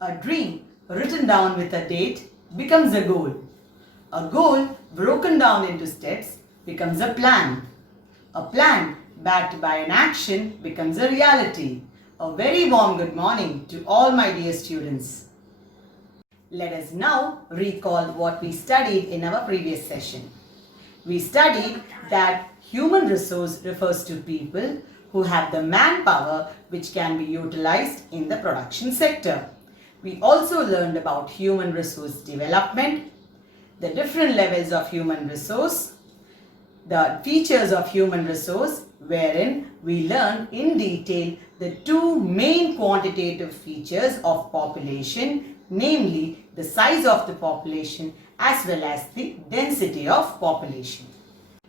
A dream written down with a date becomes a goal. A goal broken down into steps becomes a plan. A plan backed by an action becomes a reality. A very warm good morning to all my dear students. Let us now recall what we studied in our previous session. We studied that human resource refers to people who have the manpower which can be utilized in the production sector. We also learned about human resource development, the different levels of human resource, the features of human resource, wherein we learned in detail the two main quantitative features of population, namely the size of the population as well as the density of population.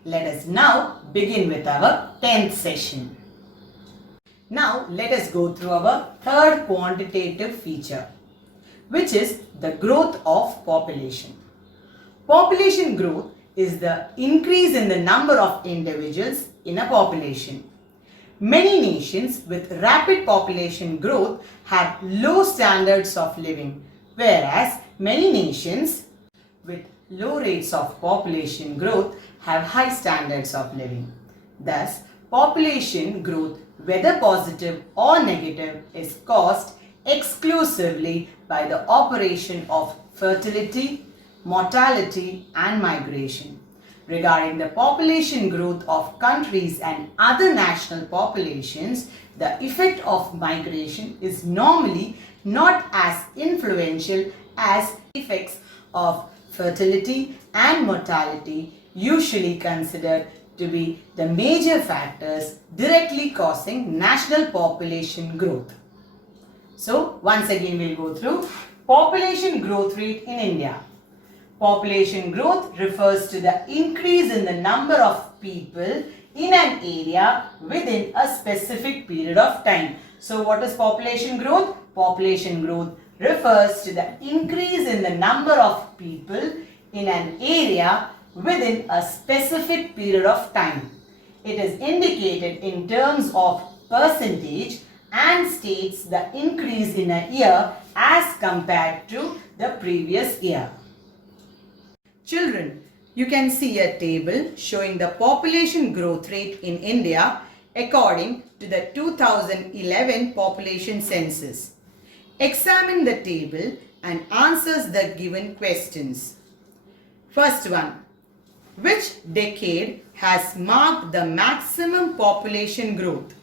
Let us now begin with our 10th session. Now let us go through our third quantitative feature, which is the growth of population. Population growth is the increase in the number of individuals in a population. Many nations with rapid population growth have low standards of living, whereas many nations with low rates of population growth have high standards of living. Thus, population growth, whether positive or negative, is caused exclusively by the operation of fertility, mortality and migration. Regarding the population growth of countries and other national populations, the effect of migration is normally not as influential as effects of fertility and mortality, usually considered to be the major factors directly causing national population growth. So, once again we'll go through population growth rate in India. Population growth refers to the increase in the number of people in an area within a specific period of time. So, what is population growth? Population growth refers to the increase in the number of people in an area within a specific period of time. It is indicated in terms of percentage and states the increase in a year as compared to the previous year. Children, you can see a table showing the population growth rate in India according to the 2011 population census. Examine the table and answers the given questions. First one, which decade has marked the maximum population growth?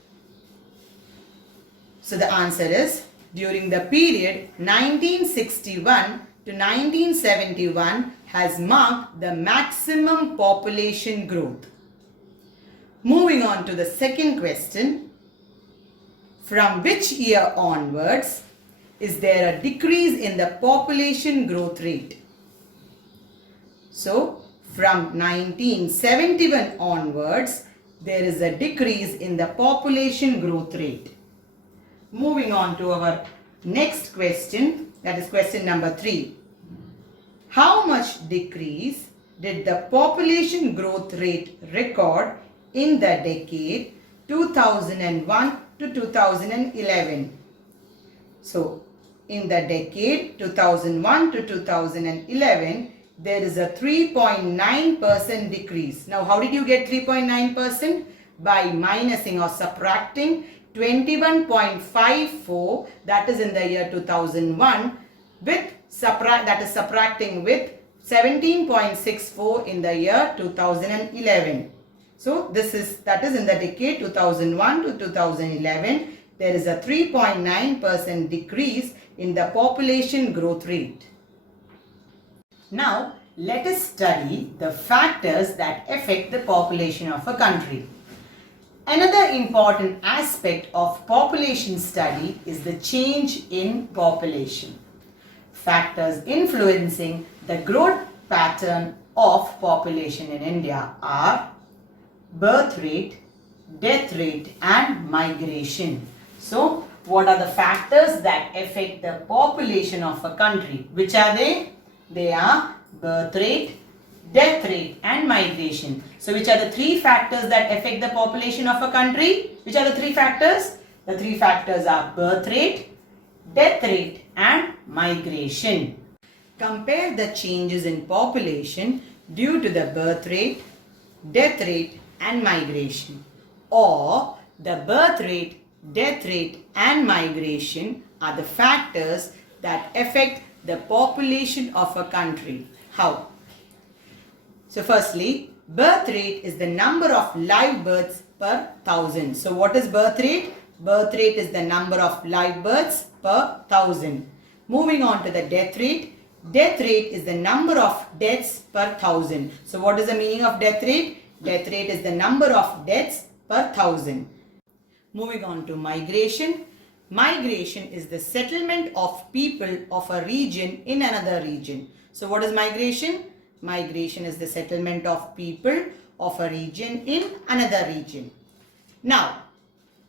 So the answer is during the period 1961 to 1971 has marked the maximum population growth. Moving on to the second question, from which year onwards is there a decrease in the population growth rate? So, from 1971 onwards, there is a decrease in the population growth rate. Moving on to our next question, that is question number 3. How much decrease did the population growth rate record in the decade 2001 to 2011? So, in the decade 2001 to 2011, there is a 3.9% decrease. Now, how did you get 3.9%? By minusing or subtracting 21.54, that is in the year 2001, with subtracting with 17.64 in the year 2011. So that is in the decade 2001 to 2011, there is a 3.9% decrease in the population growth rate. Now let us study the factors that affect the population of a country. Another important aspect of population study is the change in population. Factors influencing the growth pattern of population in India are birth rate, death rate and migration. So, what are the factors that affect the population of a country? Which are they? They are birth rate, death rate and migration. So, which are the three factors that affect the population of a country? Which are the three factors? The three factors are birth rate, death rate and migration. Compare the changes in population due to the birth rate, death rate and migration. Or the birth rate, death rate and migration are the factors that affect the population of a country. How? So firstly, birth rate is the number of live births per thousand. So what is birth rate? Birth rate is the number of live births per thousand. Moving on to the death rate. Death rate is the number of deaths per thousand. So what is the meaning of death rate? Death rate is the number of deaths per thousand. Moving on to migration. Migration is the settlement of people of a region in another region. So what is migration? Migration is the settlement of people of a region in another region. Now,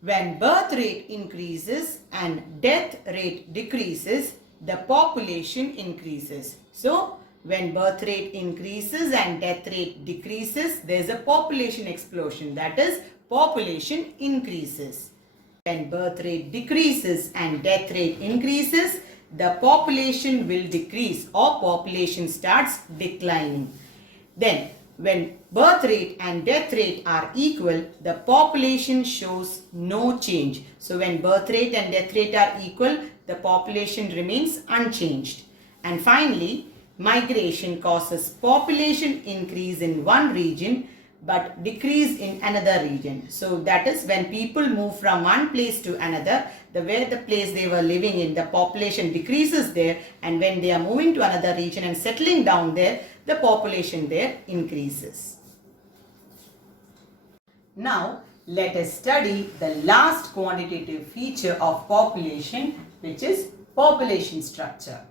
when birth rate increases and death rate decreases, the population increases. So, when birth rate increases and death rate decreases, there is a population explosion. That is, population increases. When birth rate decreases and death rate increases, the population will decrease or population starts declining. Then, when birth rate and death rate are equal, the population shows no change. So, when birth rate and death rate are equal, the population remains unchanged. And finally, migration causes population increase in one region but decrease in another region. So that is when people move from one place to another, the place they were living in, the population decreases there, and when they are moving to another region and settling down there, the population there increases. Now let us study the last quantitative feature of population, which is population structure.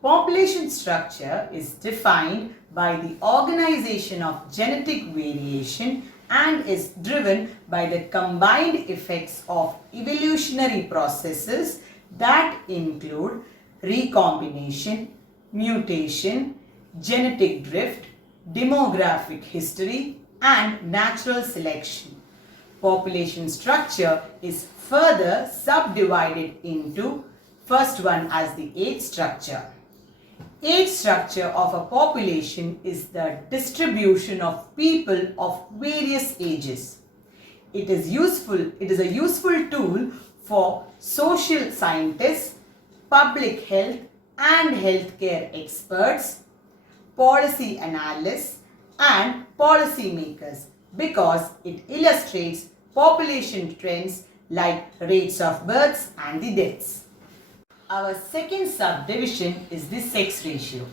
Population structure is defined by the organization of genetic variation and is driven by the combined effects of evolutionary processes that include recombination, mutation, genetic drift, demographic history, and natural selection. Population structure is further subdivided into first one as the age structure. Age structure of a population is the distribution of people of various ages. It is a useful tool for social scientists, public health and healthcare experts, policy analysts and policy makers because it illustrates population trends like rates of births and the deaths. Our second subdivision is the sex ratio.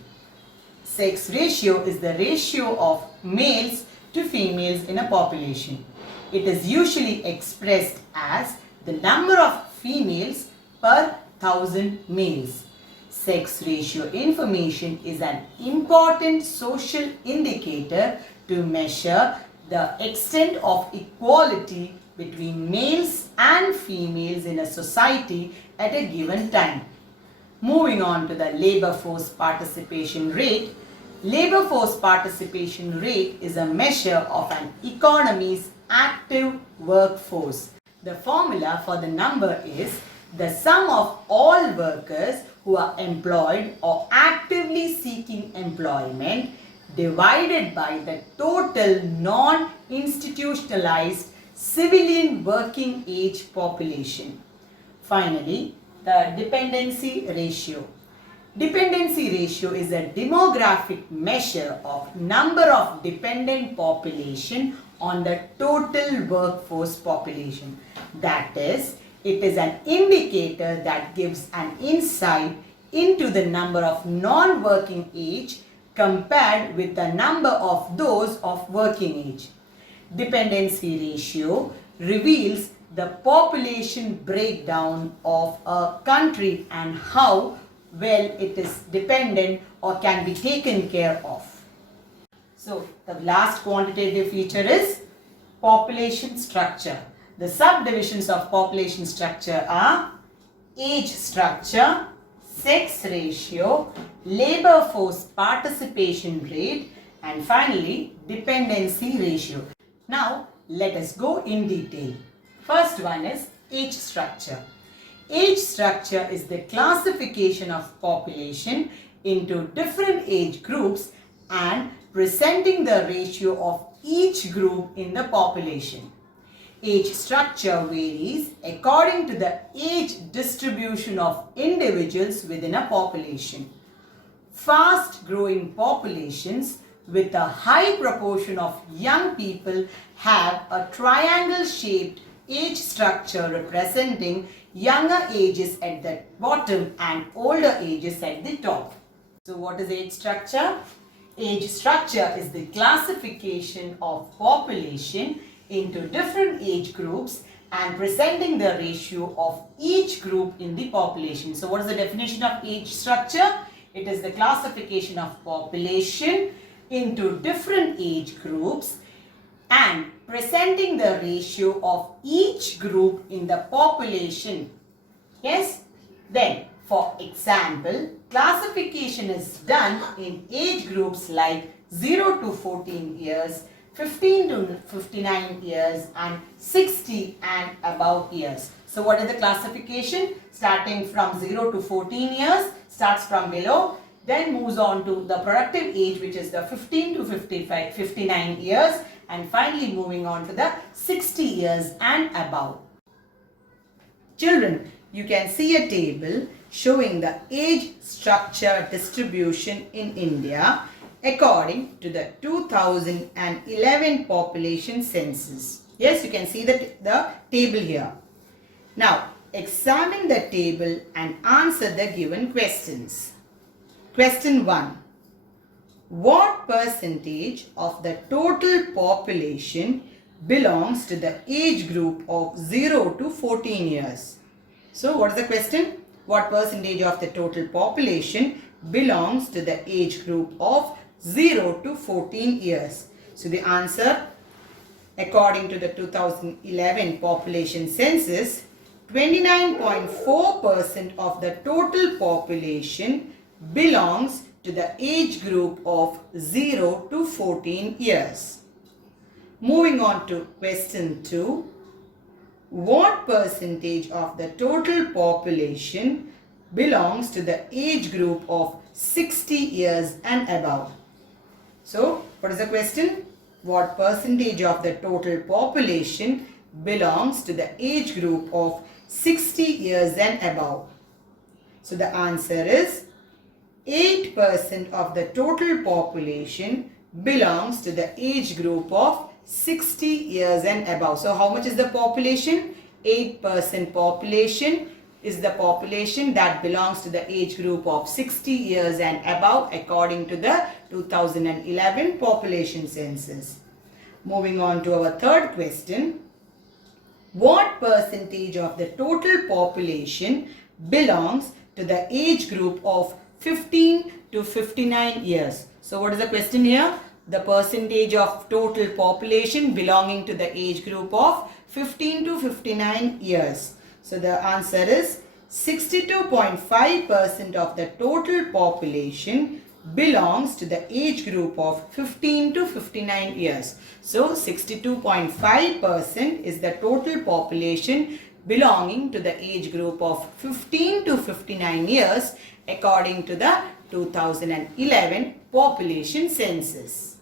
Sex ratio is the ratio of males to females in a population. It is usually expressed as the number of females per 1,000 males. Sex ratio information is an important social indicator to measure the extent of equality between males and females in a society at a given time. Moving on to the labor force participation rate. Labor force participation rate is a measure of an economy's active workforce. The formula for the number is the sum of all workers who are employed or actively seeking employment divided by the total non-institutionalized civilian working age population. Finally, the dependency ratio. Dependency ratio is a demographic measure of number of dependent population on the total workforce population. That is, it is an indicator that gives an insight into the number of non-working age compared with the number of those of working age. Dependency ratio reveals the population breakdown of a country and how well it is dependent or can be taken care of. So, the last quantitative feature is population structure. The subdivisions of population structure are age structure, sex ratio, labor force participation rate, and finally dependency ratio. Now let us go in detail. First one is age structure. Age structure is the classification of population into different age groups and presenting the ratio of each group in the population. Age structure varies according to the age distribution of individuals within a population. Fast-growing populations with a high proportion of young people have a triangle-shaped age structure representing younger ages at the bottom and older ages at the top. So what is age structure? Age structure is the classification of population into different age groups and presenting the ratio of each group in the population. So what is the definition of age structure? It is the classification of population into different age groups and presenting the ratio of each group in the population. Yes? Then, for example, classification is done in age groups like 0 to 14 years, 15 to 59 years and 60 and above years. So what is the classification? Starting from 0 to 14 years, starts from below, then moves on to the productive age, which is the 15 to 59 years, and finally moving on to the 60 years and above. Children, you can see a table showing the age structure distribution in India according to the 2011 population census. Yes, you can see the table here. Now, examine the table and answer the given questions. Question 1. What percentage of the total population belongs to the age group of 0 to 14 years? So, what is the question? What percentage of the total population belongs to the age group of 0 to 14 years? So, the answer, according to the 2011 population census, 29.4% of the total population belongs to the age group of 0 to 14 years. Moving on to question 2. What percentage of the total population belongs to the age group of 60 years and above? So, what is the question? What percentage of the total population belongs to the age group of 60 years and above? So, the answer is 8% of the total population belongs to the age group of 60 years and above. So, how much is the population? 8% population is the population that belongs to the age group of 60 years and above according to the 2011 population census. Moving on to our third question. What percentage of the total population belongs to the age group of 15 to 59 years? So, what is the question here? The percentage of total population belonging to the age group of 15 to 59 years. So, the answer is 62.5% of the total population belongs to the age group of 15 to 59 years. So, 62.5% is the total population belonging to the age group of 15 to 59 years according to the 2011 population census.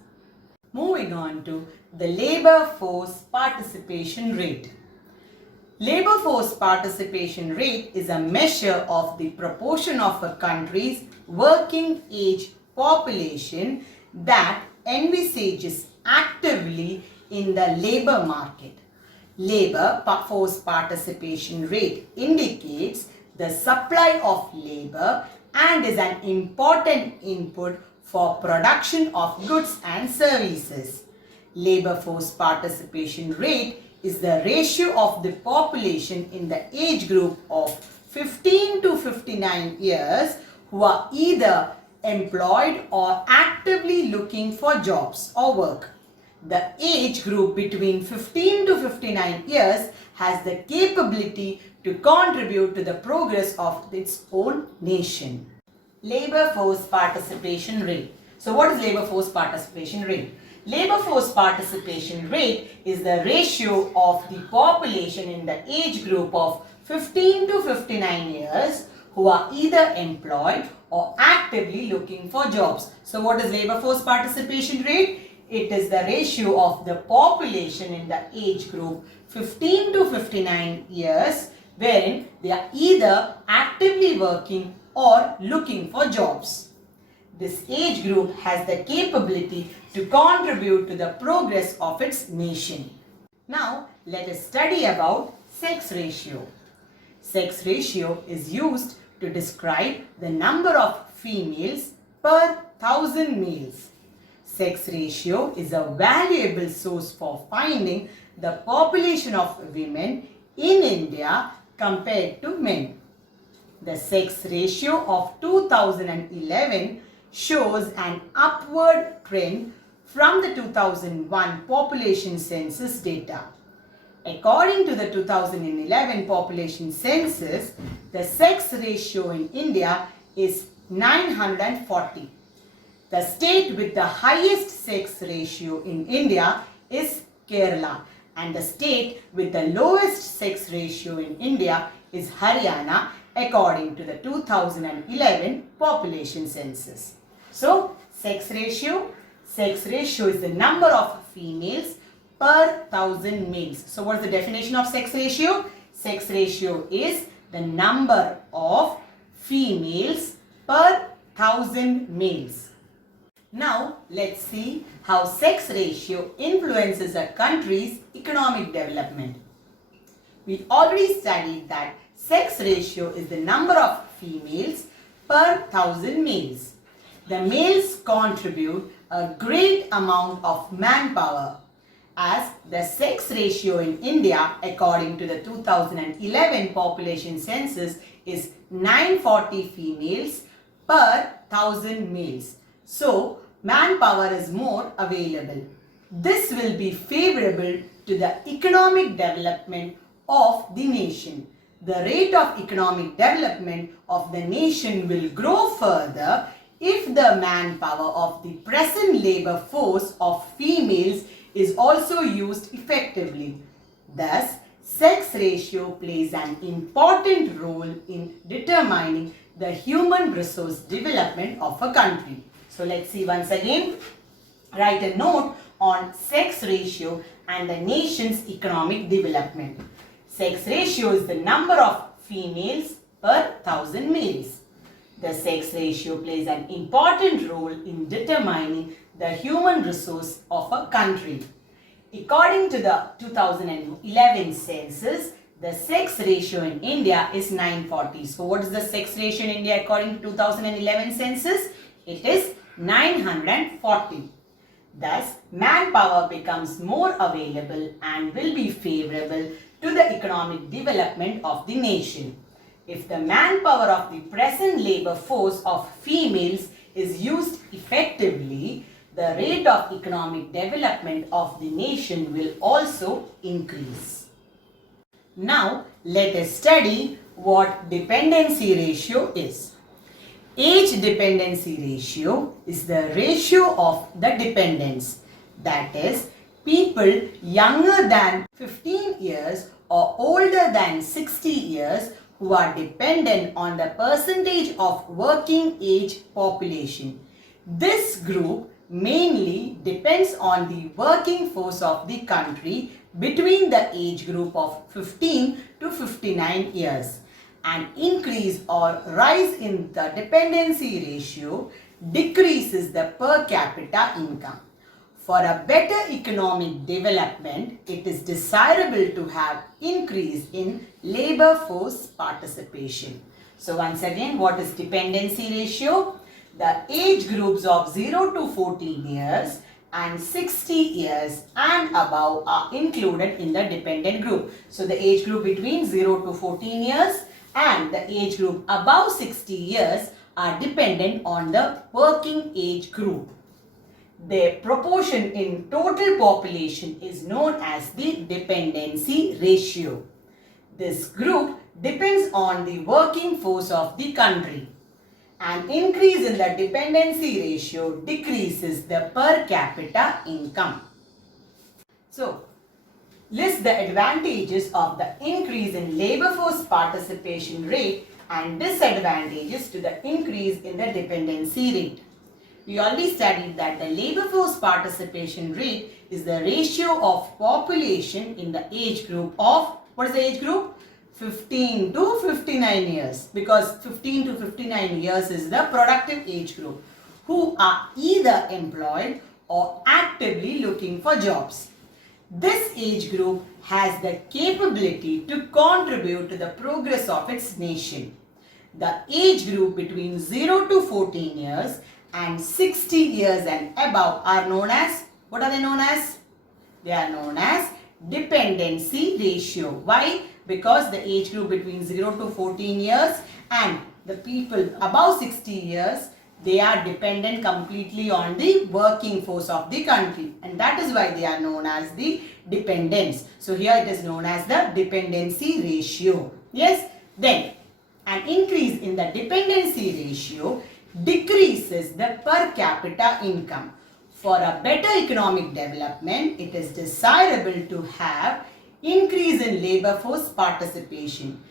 Moving on to the labor force participation rate. Labor force participation rate is a measure of the proportion of a country's working age population that envisages actively in the labor market. Labor force participation rate indicates the supply of labor and is an important input for production of goods and services. Labor force participation rate is the ratio of the population in the age group of 15 to 59 years who are either employed or actively looking for jobs or work. The age group between 15 to 59 years has the capability to contribute to the progress of its own nation. Labor force participation rate. So what is labor force participation rate? Labor force participation rate is the ratio of the population in the age group of 15 to 59 years who are either employed or actively looking for jobs. So what is labor force participation rate? It is the ratio of the population in the age group 15 to 59 years wherein they are either actively working or looking for jobs. This age group has the capability to contribute to the progress of its nation. Now let us study about sex ratio. Sex ratio is used to describe the number of females per 1,000 males. Sex ratio is a valuable source for finding the population of women in India compared to men. The sex ratio of 2011 shows an upward trend from the 2001 population census data. According to the 2011 population census, the sex ratio in India is 940. The state with the highest sex ratio in India is Kerala, and the state with the lowest sex ratio in India is Haryana according to the 2011 population census. So, sex ratio is the number of females per 1,000 males. So, what is the definition of sex ratio? Sex ratio is the number of females per 1,000 males. Now, let's see how sex ratio influences a country's economic development. We already studied that sex ratio is the number of females per 1,000 males. The males contribute a great amount of manpower, as the sex ratio in India according to the 2011 population census is 940 females per 1,000 males. So, manpower is more available. This will be favorable to the economic development of the nation. The rate of economic development of the nation will grow further if the manpower of the present labor force of females is also used effectively. Thus, sex ratio plays an important role in determining the human resource development of a country. So, let's see once again. Write a note on sex ratio and the nation's economic development. Sex ratio is the number of females per 1,000 males. The sex ratio plays an important role in determining the human resource of a country. According to the 2011 census, the sex ratio in India is 940. So, what is the sex ratio in India according to 2011 census? It is 940. Thus, manpower becomes more available and will be favorable to the economic development of the nation. If the manpower of the present labor force of females is used effectively, the rate of economic development of the nation will also increase. Now, let us study what dependency ratio is. Age dependency ratio is the ratio of the dependents, that is, people younger than 15 years or older than 60 years who are dependent on the percentage of working age population. This group mainly depends on the working force of the country between the age group of 15 to 59 years. An increase or rise in the dependency ratio decreases the per capita income. For a better economic development, it is desirable to have increase in labor force participation. So once again, what is dependency ratio? The age groups of 0 to 14 years and 60 years and above are included in the dependent group. So the age group between 0 to 14 years and the age group above 60 years are dependent on the working age group. Their proportion in total population is known as the dependency ratio. This group depends on the working force of the country. An increase in the dependency ratio decreases the per capita income. So, List the advantages of the increase in labor force participation rate and disadvantages to the increase in the dependency rate. We already studied that the labor force participation rate is the ratio of population in the age group of, what is the age group? 15 to 59 years, because 15 to 59 years is the productive age group, who are either employed or actively looking for jobs. This age group has the capability to contribute to the progress of its nation. The age group between 0 to 14 years and 60 years and above are known as, what are they known as? They are known as dependency ratio. Why? Because the age group between 0 to 14 years and the people above 60 years, they are dependent completely on the working force of the country, and that is why they are known as the dependents. So here it is known as the dependency ratio. Yes, then an increase in the dependency ratio decreases the per capita income. For a better economic development, it is desirable to have increase in labor force participation.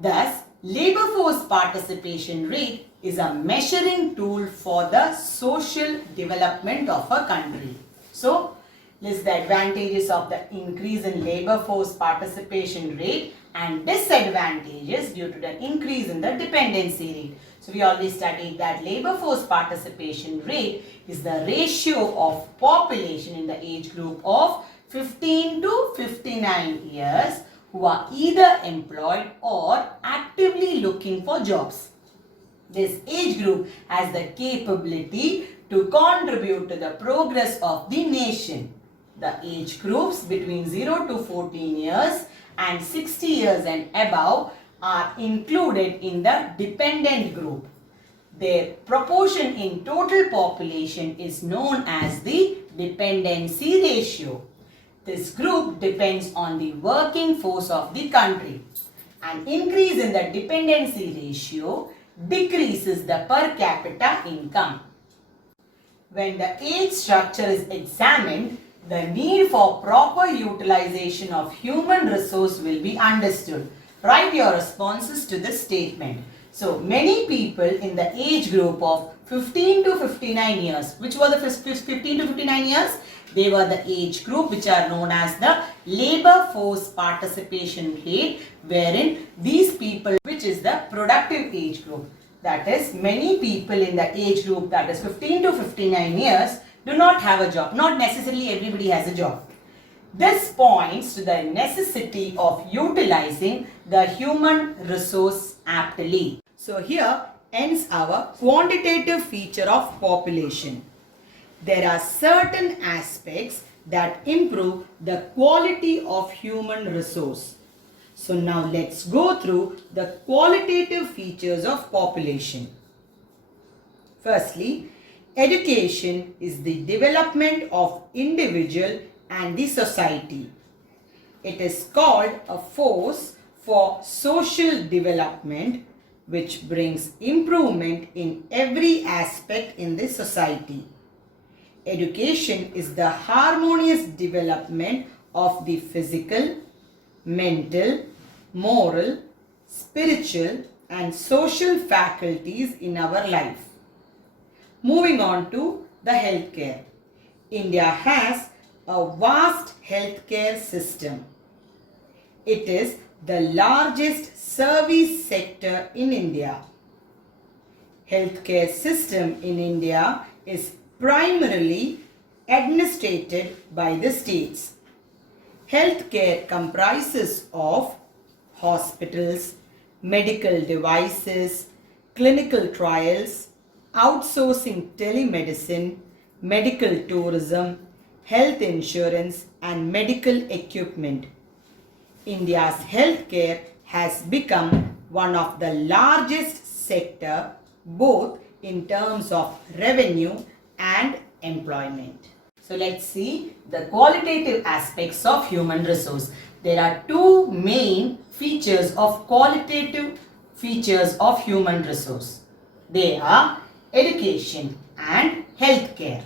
Thus, labor force participation rate is a measuring tool for the social development of a country. So, list the advantages of the increase in labor force participation rate and disadvantages due to the increase in the dependency rate. So, we already studied that labor force participation rate is the ratio of population in the age group of 15 to 59 years who are either employed or actively looking for jobs. This age group has the capability to contribute to the progress of the nation. The age groups between 0 to 14 years and 60 years and above are included in the dependent group. Their proportion in total population is known as the dependency ratio. This group depends on the working force of the country. An increase in the dependency ratio decreases the per capita income. When the age structure is examined, the need for proper utilization of human resource will be understood. Write your responses to this statement. So, many people in the age group of 15 to 59 years, which were the 15 to 59 years? They were the age group which are known as the labor force participation rate, wherein these people, which is the productive age group, that is, many people in the age group that is 15 to 59 years do not have a job. Not necessarily everybody has a job. This points to the necessity of utilizing the human resource aptly. So here ends our quantitative feature of population. There are certain aspects that improve the quality of human resource. So now let's go through the qualitative features of population. Firstly, education is the development of individual and the society. It is called a force for social development which brings improvement in every aspect in the society. Education is the harmonious development of the physical, mental, moral, spiritual and social faculties in our life. Moving on to the healthcare. India has a vast healthcare system. It is the largest service sector in India. Healthcare system in India is primarily administered by the states. Healthcare comprises of hospitals, medical devices, clinical trials, outsourcing telemedicine, medical tourism, health insurance and medical equipment. India's healthcare has become one of the largest sector both in terms of revenue and employment. So let's see the qualitative aspects of human resource. There are two main features of qualitative features of human resource. They are education and healthcare.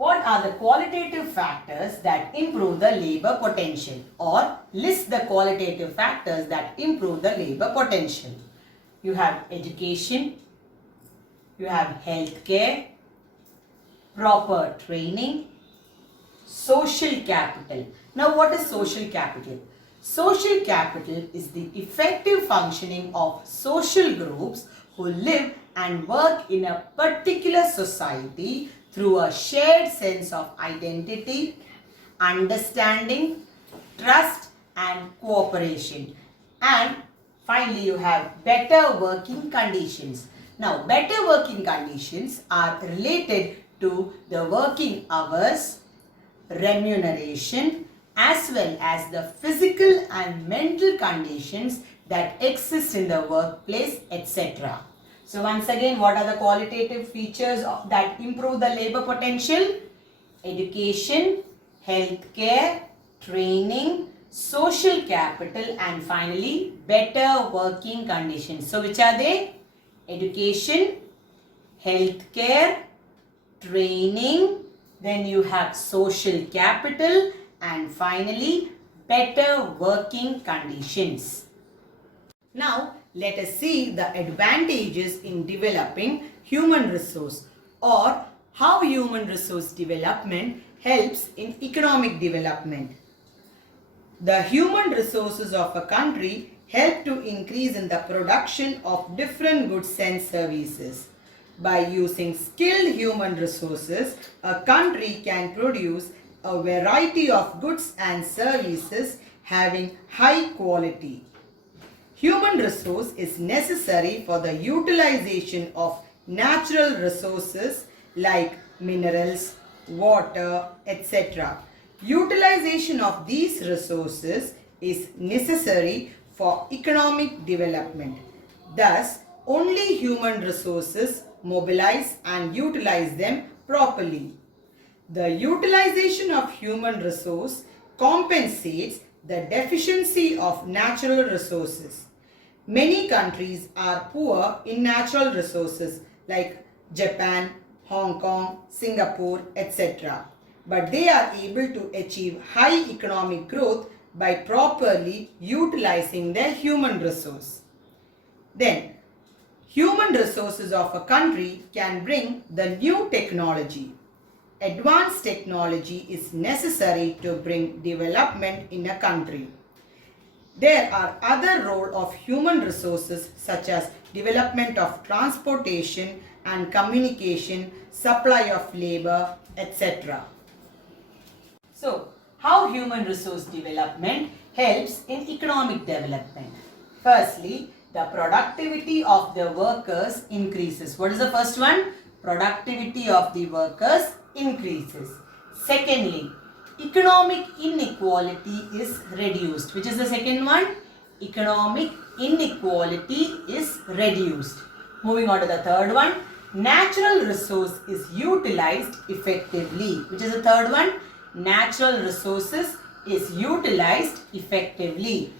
What are the qualitative factors that improve the labor potential? Or list the qualitative factors that improve the labor potential. You have education, you have healthcare, proper training, social capital. Now what is social capital? Social capital is the effective functioning of social groups who live and work in a particular society through a shared sense of identity, understanding, trust and cooperation. And finally you have better working conditions. Now better working conditions are related to the working hours, remuneration, as well as the physical and mental conditions that exist in the workplace, etc. So once again, what are the qualitative features that improve the labor potential? Education, healthcare, training, social capital and finally better working conditions. So which are they? Education, healthcare, training, then you have social capital and finally better working conditions. Now let us see the advantages in developing human resource or how human resource development helps in economic development. The human resources of a country help to increase in the production of different goods and services. By using skilled human resources, a country can produce a variety of goods and services having high quality. Human resource is necessary for the utilization of natural resources like minerals, water, etc. Utilization of these resources is necessary for economic development. Thus, only human resources mobilize and utilize them properly. The utilization of human resource compensates the deficiency of natural resources. Many countries are poor in natural resources like Japan, Hong Kong, Singapore, etc. But they are able to achieve high economic growth by properly utilizing their human resource. Then, human resources of a country can bring the new technology. Advanced technology is necessary to bring development in a country. There are other roles of human resources such as development of transportation and communication, supply of labor, etc. So, how human resource development helps in economic development? Firstly, the productivity of the workers increases. What is the first one? Productivity of the workers increases. Secondly, economic inequality is reduced. Which is the second one? Economic inequality is reduced. Moving on to the third one. Natural resource is utilized effectively. Which is the third one? Natural resources is utilized effectively.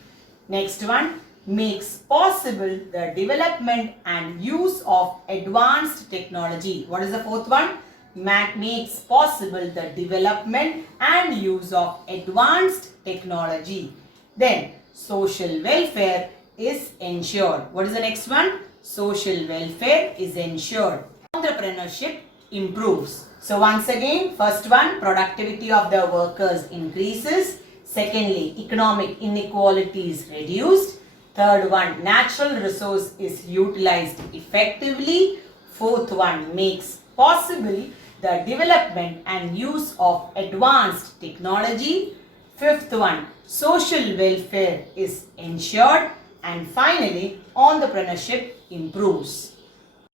Next one, makes possible the development and use of advanced technology. What is the fourth one? Makes possible the development and use of advanced technology. Then social welfare is ensured. What is the next one? Social welfare is ensured. Entrepreneurship improves. So once again, first one, productivity of the workers increases. Secondly, economic inequality is reduced. Third one, natural resource is utilized effectively. Fourth one, makes possible the development and use of advanced technology. Fifth one, social welfare is ensured. And finally, entrepreneurship improves.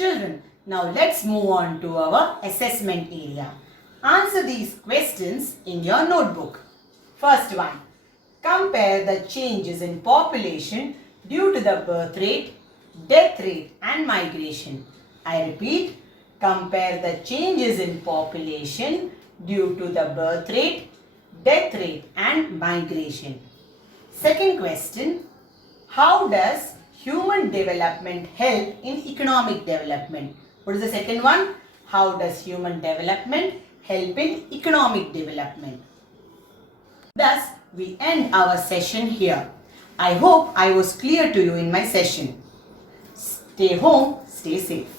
Children, now let's move on to our assessment area. Answer these questions in your notebook. First one, compare the changes in population due to the birth rate, death rate and migration. I repeat, compare the changes in population due to the birth rate, death rate and migration. Second question, how does human development help in economic development? What is the second one? How does human development help in economic development. Thus, we end our session here. I hope I was clear to you in my session. Stay home, stay safe.